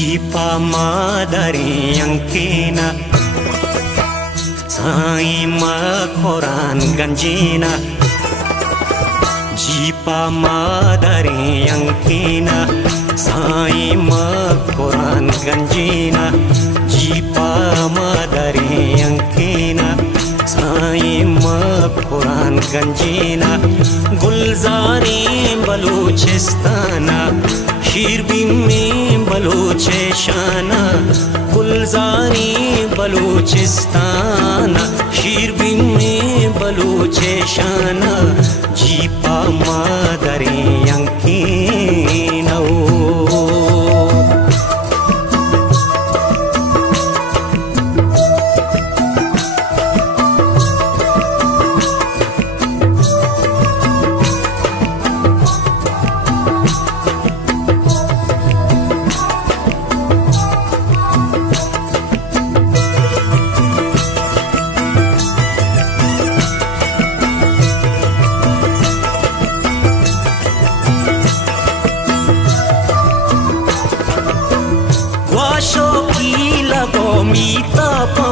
जीपा मादरी अंकेना साई मा कोरान गंजीना जीपा मादरी अंकेना साई मा कोरान गंजीना जीपा मादरी अंकेना साई मा कोरान गंजीना गुलजारी बलूचिस्ताना शीरबिन में बलूचिशाना गुलजारी बलूचिस्ताना शीरबिन में बलूचिशाना जीपा मादरी अंकीना Mita pa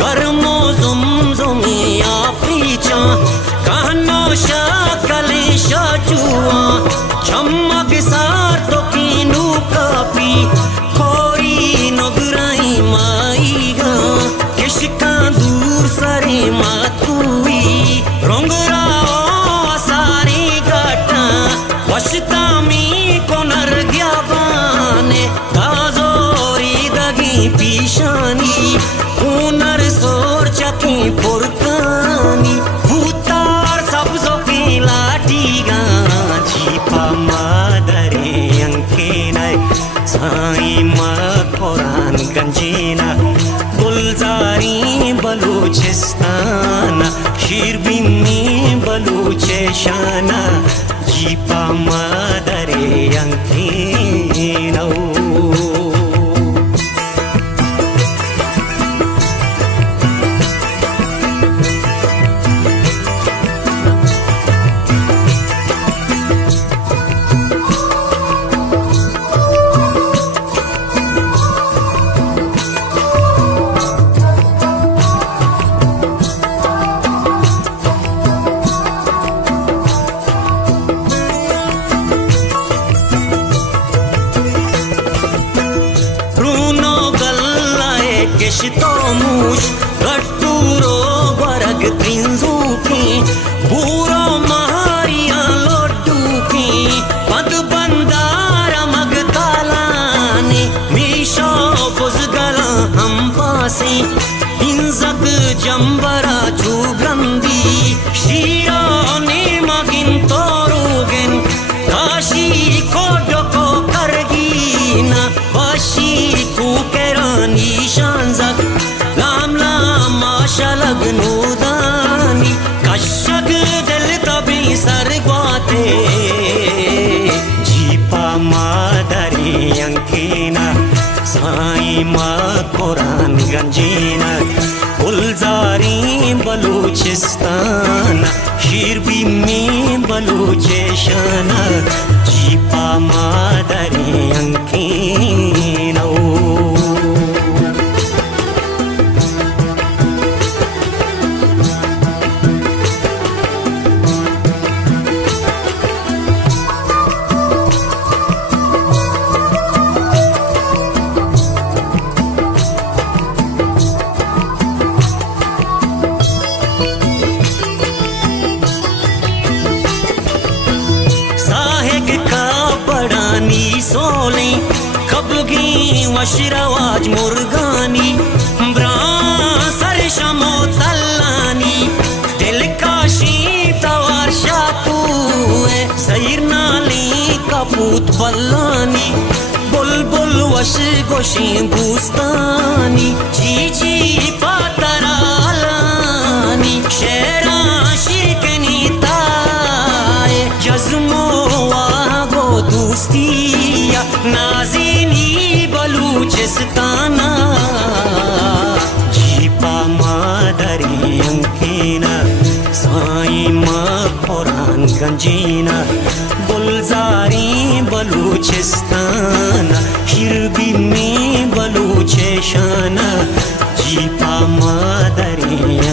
garmo zum zumi apricha kahno shakale shajua chammak sar to kinu kapi kori nograi maiga kishka dur sare matui rongra sare gata washtami konar gyabane tazori dagi pishani unar sor chaki purkani bhutar sabzo ki latiga jeepa madare ankena sai ma koran ganjina gulzari baluchistana shirbini balucheshana jeepa madare ankena Shitomush Gatturo Barag Trinzuki Buro Maharia Lodduki Madbandara Magdalani Misha Buzgala Hambasi Inzak Jambara Chugrandi Shirani Magintorugen Kashi Kodoko Kargina Vashi Kukerani Shanzak Lam Lam Ashalag Nudani Kashag Del Tabi Sargwate Jeepa Madari Ankena Sai Ma Koran Ganjina Gulzari Baluchistana Shirbini Balucheshana Jeepa Madari Ankena सोले खबगी वशरवाज मुर्गानी ब्रासर शमो तल्लानी दिल काशी तवार shampoo सैर नाली कपूत बल्लानी बुलबुल वश गोशी बूस्तानी जी पातरालानी शेरा शिकनी ताए जज्मो वागो दोस्ती नाज़ीनी बलूचिस्ताना जीपा मादरी अंकेना साई मा कोरान गंजीना गुलजारी बलूचिस्ताना शिरबिन निशाना जीपा मादरी